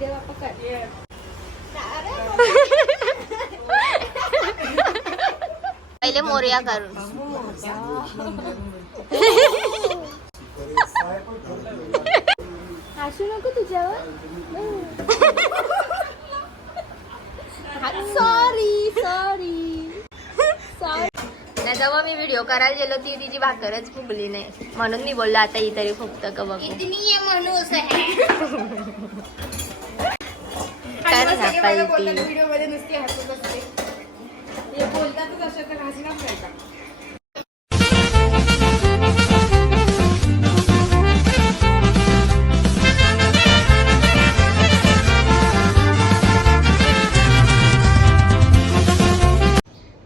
देवा पकड पहिले मोर्या करून हसू नको तुझ्यावर सॉरी सॉरी सॉरी नाही जेव्हा मी व्हिडिओ करायला गेलो ती तिची भाकरच फुगली नाही म्हणून मी बोललो आता ही तरी फुगतं का बघू काय झाकायची? व्हिडिओमध्ये नुसती हसत असते हे बोलतातच अशा तर हसणार नाही का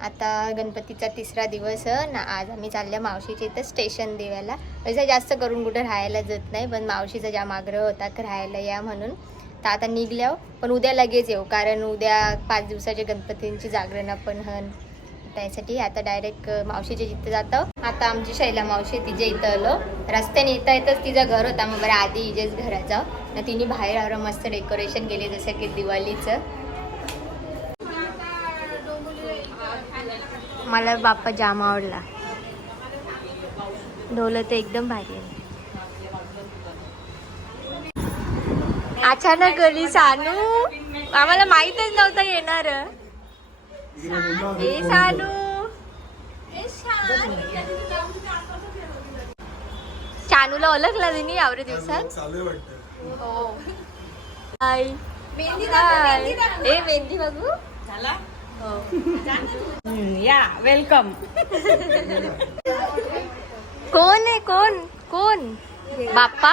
आता गणपतीचा तिसरा दिवस ना आज आम्ही चालल्या मावशीच्या इथं स्टेशन देवाला असं जास्त करून कुठं राहायला जात नाही पण मावशीचा जाम आग्रह होता की राहायला या म्हणून. तर आता निघल्याव पण उद्या लगेच येऊ कारण उद्या पाच दिवसाच्या गणपतींची जागरण पण हन. त्यासाठी आता डायरेक्ट मावशीच्या जिथं जातं. आता आमची शैला मावशी तिच्या इथं आलो. रस्त्याने येता येतच तिचं घर होता. मग बरं आधी इजेच घराचं. ना तिने बाहेर आलं मस्त डेकोरेशन केले जसं की दिवाळीचं. मला बाप्पा जाम आवडला. ढोलं तर एकदम भारी आहे. अचानक गली सानू? आम्हाला माहीतच नव्हतं येणार. ए सानू. शानूला ओळखला तिने एवढ्या दिवसात? चालू आहे वाटतं. हो. हाय ए मेहंदी बघू. हो. या वेलकम कोण आहे कोण? कोण? बाप्पा?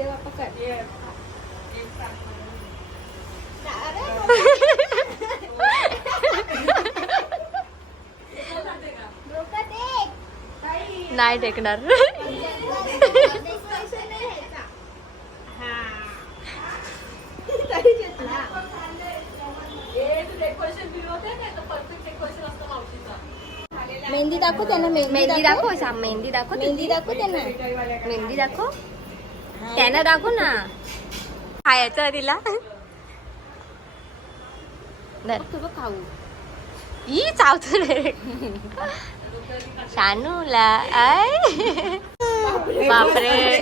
देवा पकड नाही टेकणार मेहंदी दाखव त्यांना मेहंदी दाखव मेहंदी दाखव मेहंदी दाखव त्यांना मेहंदी दाखव त्यानं दाखव ना. खायचं तिला. खाऊ ई चावतो रे. शानूला. आय बापरे.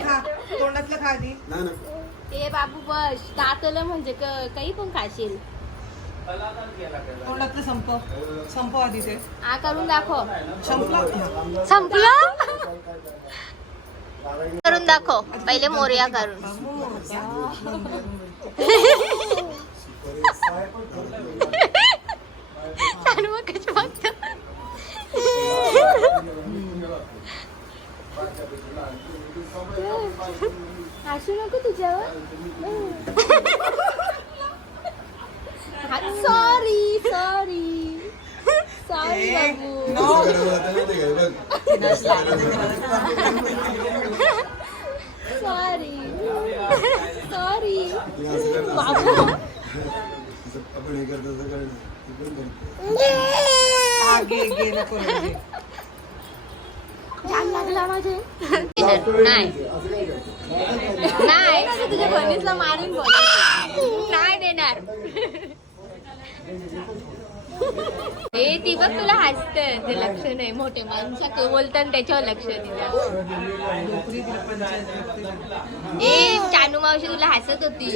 तोंडातलं खा आधी नाही ना ए बाबू बस. दातलं म्हणजे क- काही पण खाशील. तोंडातलं संप. संपव आधी ते आ करून दाखव. संपलं? संपलं? करून दाखव. पहिले मोर्या करून. हसू नको तुझ्यावर. सॉरी सॉरी बाबू आता नाही ते बघ. सॉरी सॉरी बाबू आपण हे करतो असं करायचं. ते पण करतो. हा, घे घे नको रे, घे. छान लागला माझे नाही असं काय करतो? नाही तुझ्या बहिणीला मारून बोल नाही देणार हे ती बघ तुला हसत ते लक्ष नाही. मोठे माणसं बोलतात त्याच्यावर लक्ष दिलं. ए चानू मावशी तुला हसत होती.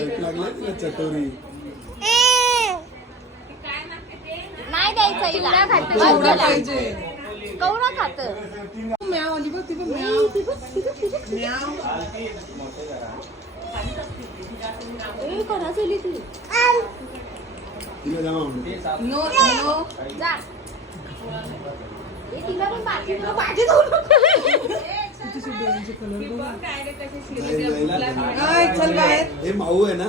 नाही द्यायचं हिला. खात करा झाली ती? नो जा. चल बाहेर. हे माऊ आहे ना?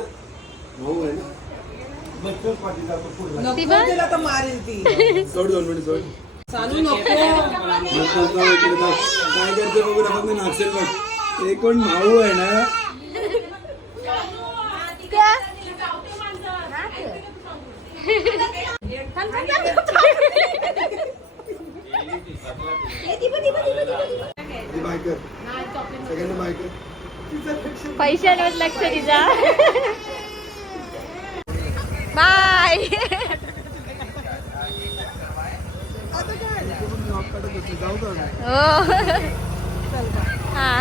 माऊ आहे ना? बघतोच पाठीचा तो पुढला. नको तिला? तर मारेल ती. सोड दोन मिनिट सोड. चालू नको. काय करते नाचेल बघ ते कोण माऊ आहे ना ती बाय कर सगळ्यांना बाय कर पैशांवर लक्ष दिजा बाय. जाऊ हो. हा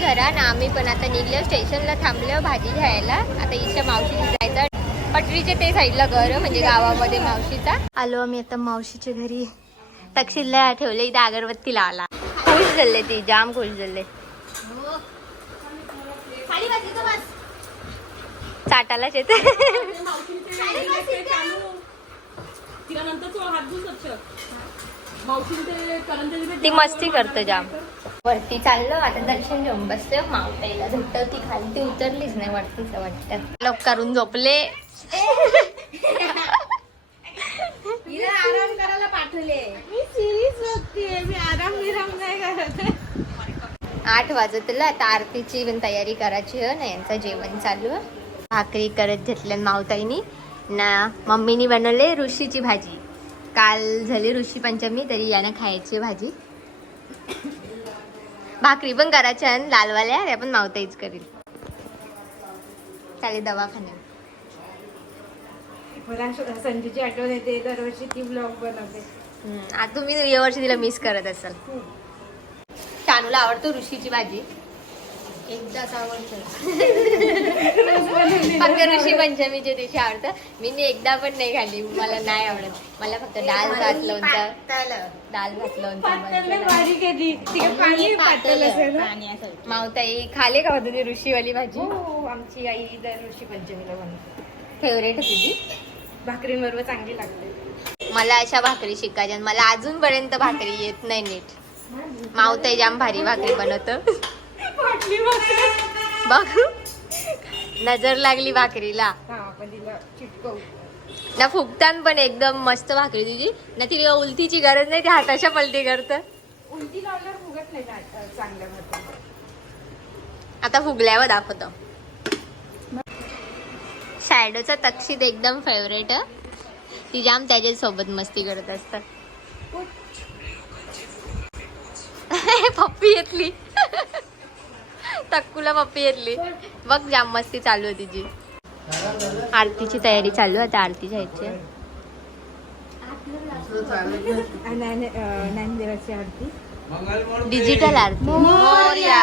घरा ना आम्ही पण आता निघलो. स्टेशनला थांबलो भाजी घ्यायला. आता इच्छा मावशी जायचं. पटरीचे ते साईडला घर म्हणजे गावामध्ये मावशीचा. आलो आम्ही आता मावशीच्या घरी. तक्षिलला ठेवले इथे अगरबत्ती लावला खुश झाले ती जाम खुश झाले. खाली बसायचं बस. चाटालाच येते. तो मस्ती करतो जाम. वरती चाललो आता दर्शन घेऊन बसतो मावटाईला झुटतं ती खाली ती उतरलीच नाही वाटतीच वाटतं. लोक करून झोपले. हिला आराम करायला पाठवले. मी सिरीज बघतीये. मी आराम विराम नाही करत. आठ वाजतला आता आरतीची पण तयारी करायची आहे ना. यांचं जेवण चालू आहे. भाकरी करत घेतल्या मावताईनी. ना मम्मीनी बनवले ऋषीची भाजी. काल झाली ऋषी पंचमी तरी यानं खायची भाजी. भाकरी पण करायच्या आहे लालवाल्या त्या पण मावताईच करील. चालेल दवाखान्यात. मला संजूची आठवण येते दरवर्षी ती ब्लॉग बनवते. आता तुम्ही या वर्षी तिला मिस करत असाल. शानूला आवडतो ऋषीची भाजी. एकदाच आवडतं. फक्त ऋषी पंचमीच्या दिवशी आवडतं. मी नी एकदा पण नाही खाल्ली मला नाही आवडत. मला फक्त डाळ भात लोणचं डाळ भात लोणचं? मावताई खाले का होतं ती ऋषीवाली भाजी? हो आमची आई दर ऋषी पंचमीला बनवते. फेवरेट आहे तुझी? भाकरीबरोबर चांगली लागते. मला अशा भाकरी शिकायच्या मला अजूनपर्यंत भाकरी येत नाही नीट. मावताई जाम भारी भाकरी बनवतं. बघ. नजर लागली भाकरीला. ना फुगतान पण एकदम मस्त भाकरी तुझी ना तिला उलतीची गरज नाही ती हाताशा पलटी करतं. उलटी लावल्यावर फुगत नाही आता फुगल्यावर दाखवतो. शॅडोचा तक्षित एकदम फेवरेट ती जाम त्याच्या सोबत मस्ती करत असत पप्पी येतली. तक्कूला पप्पी येतली. बघ जाम मस्ती चालू आहे तिची. आरतीची तयारी चालू आहे आता आरती जायची. ज्ञानदेवाची आरती. डिजिटल आरती मोरया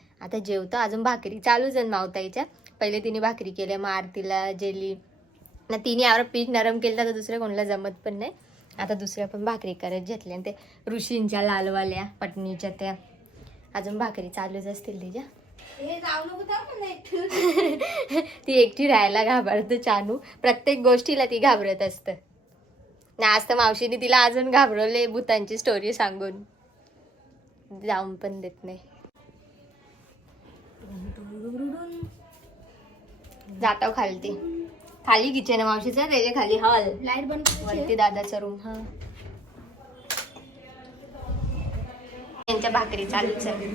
आता जेवतो. अजून भाकरी चालूच आहे मावताईच्या. पहिले तिने भाकरी केल्या मग आरतीला जेली. ना तिने यावर पीठ नरम केलं तर दुसऱ्या कोणाला जमत पण नाही. आता दुसऱ्या पण भाकरी करत घेतल्या आणि ते ऋषींच्या लालवाल्या पटणीच्या त्या. अजून भाकरी चालूच असतील तिच्या. ती एकटी राहायला घाबरते चानू. प्रत्येक गोष्टीला ती घाबरत असतं. ना आज तर मावशीने तिला अजून घाबरवले भूतांची स्टोरी सांगून. जाऊन पण देत नाही. जातो खालती. खाली किचन आहे मावशीचा त्याच्याखाली हॉल लाइट बंद वरती दादाचा रूम हा. यांच्या भाकरी चालूच आहे.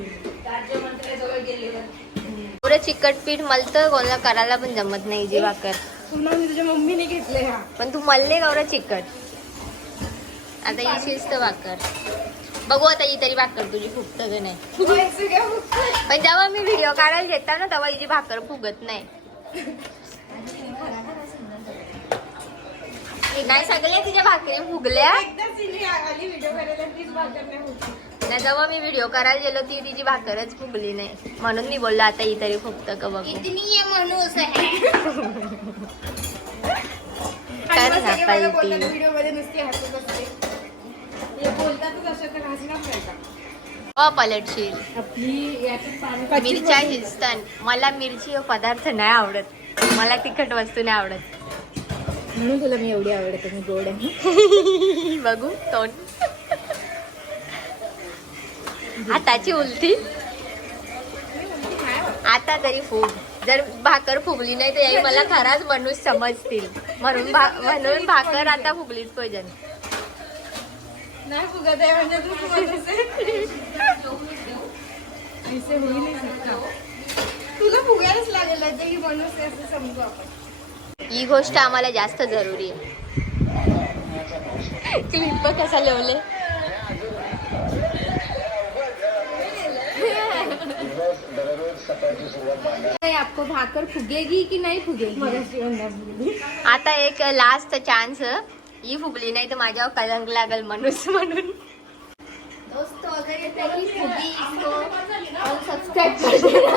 पुरं चिकट पीठ मलतं कोणाला करायला पण जमत नाही जी भाकर. तुझ्या मम्मीने घेतले हा पण तू मल्ले गौरा चिकट. आता ही शिस्त भाकर. बघू आता ही तरी भाकर तुझी फुगत का नाही. पण जेव्हा मी व्हिडिओ काढायला घेता ना तेव्हा हिची भाकर फुगत नाही. नाही सगळे तिच्या भाकरी फुगल्या. नाही जेव्हा मी व्हिडिओ करायला गेलो ती तिची भाकरच फुगली नाही. म्हणून मी बोललो आता ही तरी फुगतं का बघू. काय अ पलटशील. मिरच्या हिसतान मला मिरची हा पदार्थ नाही आवडत. मला तिखट वस्तू नाही आवडत. म्हणून तुला मी एवढी आवडते मी गोड आहे. बघू तोंड. हाताची उलटी. आता तरी फुग. जर भाकर फुगली नाही तर याही मला खराच मनुष्य समजतील. म्हणून भा- म्हणून भाकर आता फुगलीच पाहिजे नाही फुगत आहे म्हणजे तू फुगत. तुला फुगायलाच लागेल की असं समजू आपण. ही गोष्ट आम्हाला जास्त जरुरी आहे. क्लिप कसा लिवले आपको भाकर फुगेगी की नाही फुगेगी? आता एक लास्ट चान्स ही फुगली नाही तर माझ्यावर कलंक लागल मनुष्य म्हणून. दोस्तों अगर ये पहली फुगी इसको unsubscribe कर देना.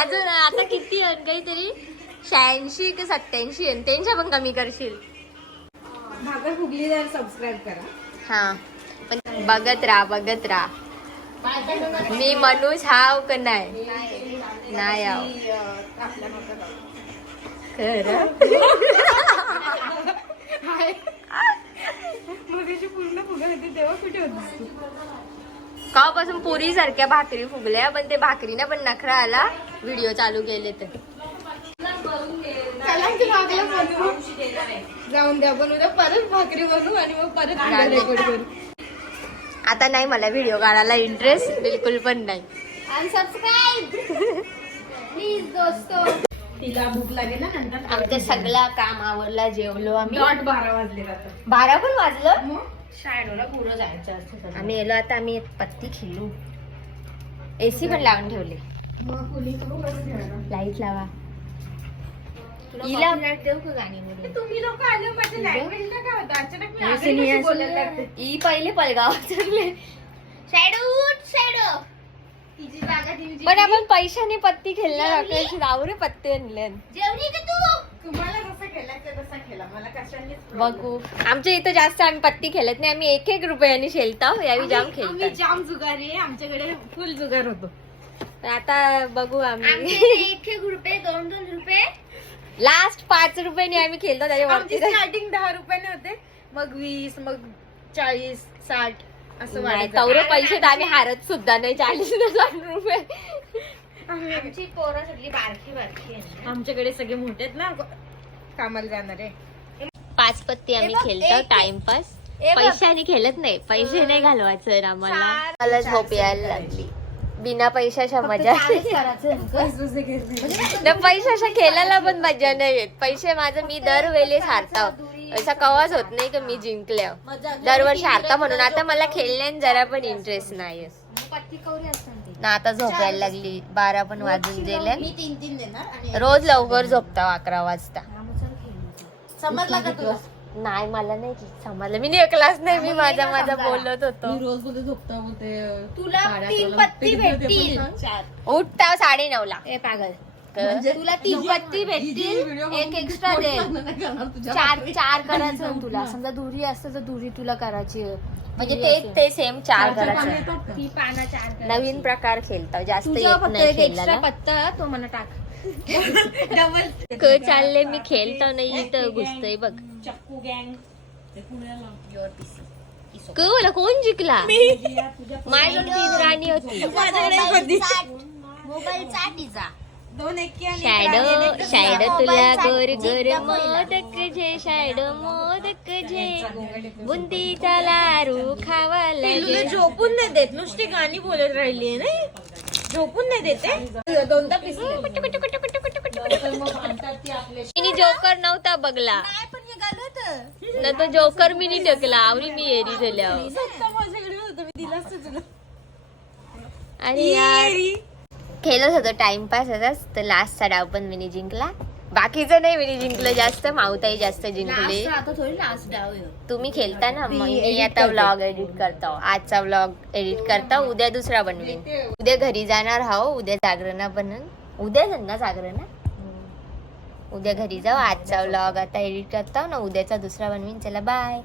अजून आता किती आहे? काहीतरी शहाऐंशी की सत्याऐंशी आहे. त्यांच्या पण कमी करशील. भाकर फुगली तर सबस्क्राईब करा. हा. पण बघत राहा बघत राहा. मी मनुष हाव का नाही? नाही आव की, खरं मग पूर्ण फुगत होती तेव्हा कुठे होतीस तू? कापासून पुरी सारख्या भाकरी फुगल्या पण ते भाकरीने पण नखरा आला व्हिडिओ चालू केले तर बनवू जाऊन द्या पण उद्या परत भाकरी बनवू आणि मग परत चालेल. रेकॉर्ड करू. आता नाही मला व्हिडिओ काढायला इंटरेस्ट बिलकुल पण नाही. प्लीज दोस्तो. तिला भूक लागेल ना नंतर आमचं सगळं काम आवरला जेवलो आम्ही. डॉट बारा वाजले जातात बारा पण वाजलं? मग? शाळेला पुढं जायचं असतं आम्ही येलो आता आम्ही पत्ती खेळू. एसी पण लावून ठेवले. मग कुणी करू कसं खेळणार? लाइट लावा. हिला देऊ का गाणी तर तुम्ही लोक आले माझ्या लँग्वेजला काय होतं? अचानक मी असं आगळी नाही, कशी असं बोलायला नाही. लागते ही पहिले उतरले. शॅडो उठ शॅडो तिची जागा तिची पण आपण पैशाने पत्ती खेळणार रावरे पत्ते आणले जेवली का तू? तुम्हाला कसं खेळायचं तसा खेळा. मला कशाने बघू. आमच्या इथं जास्त आम्ही पत्ती खेळत नाही. आम्ही एक एक रुपयाने खेळतो. यावी जाम आम्ही खेळतो जाम जुगारी आहे. आमच्याकडे फुल जुगार होतो. आता बघू आम्ही. एक एक रुपये दोन दोन रुपये. लास्ट पाच रुपयाने आम्ही खेळतो त्याच्या आमची वरती स्टार्टिंग दहा रुपयाने होते. मग वीस मग चाळीस साठ. असं तेवढे पैसे तर आम्ही हारत सुद्धा नाही चाळीस साठ रुपये. आमची पोरं सगळी बारकी बारकी आमच्याकडे सगळे मोठे आहेत ना कामाला जाणारे पाच पत्ती आम्ही खेळतो टाइमपास पैशाने खेळत नाही पैसे नाही घालवायचं आम्हाला. मला झोप यायला लागली. बिना पैशाच्या मजा. न पैशाच्या खेळायला पण मजा नाही येत. पैसे माझं मी दरवेळेस हारता असा कवाच होत नाही की मी जिंकल्या. दरवर्षी हारता म्हणून आता मला खेळण्यात जरा पण इंटरेस्ट नाही ना आता झोपायला लागली. बारा पण वाजून गेले. मी तीन तीन देणार आणि रोज लवकर झोपता अकरा वाजता. समजला का तुला? नाही मला नाही समजलं. मी क्लास नाही मी माझा माझा बोलत होतो. रोज बोलते झोपता बोलते. तुला तीन पत्ती भेटतील. चार. उठता साडे नऊ ला ए पागल. तुला तीन पत्ती भेटतील एक एक्स्ट्रा देईल. चार चार करायचं तुला. समजा दुरी असतं तर दुरी तुला करायची म्हणजे ते ते सेम चार करायचं. ती पाना चार नवीन प्रकार खेळतो जास्त येत नाही एक्स्ट्रा पत्ता तो मला टाक. डबल क चालले मी खेळतो नाही इथं घुसतोय बघ. चक्कू गँग ते पुण्याला क मला कोण जिंकला? माझ्याकडे तीन राणी होती. मोबाईल चाटीचा दोन शॅडो शॅडो तुला गोर गोर मोदक जे शॅडो मोदक जे. बुंदीचा लारू खावा लागेल झोपून नाही देत. नुसती गाणी बोलत राहिली नाही झोपून नाही देते दोनदा पिसले. मी जोकर नव्हता बघला. न तो जोकर मी नाही टकला. आवरी मी एरी झाल्यावर. आणि यार खेळत होतो टाइमपास असाच तर लास्टचा डाव पण मिनी जिंकला बाकीचं नाही मिनी जिंकलं जास्त माऊताई जास्त जिंकले आता थोडी लास्ट डाव तुम्ही खेळता ना मग मी आता व्लॉग एडिट करतो आजचा व्लॉग एडिट करता उद्या दुसरा बनवीन उद्या घरी जाणार हो उद्या जागरण बनन उद्या ना जागरण उद्या घरी जाऊ आजचा व्लॉग आता एडिट करता ना उद्याचा दुसरा बनवीन चला बाय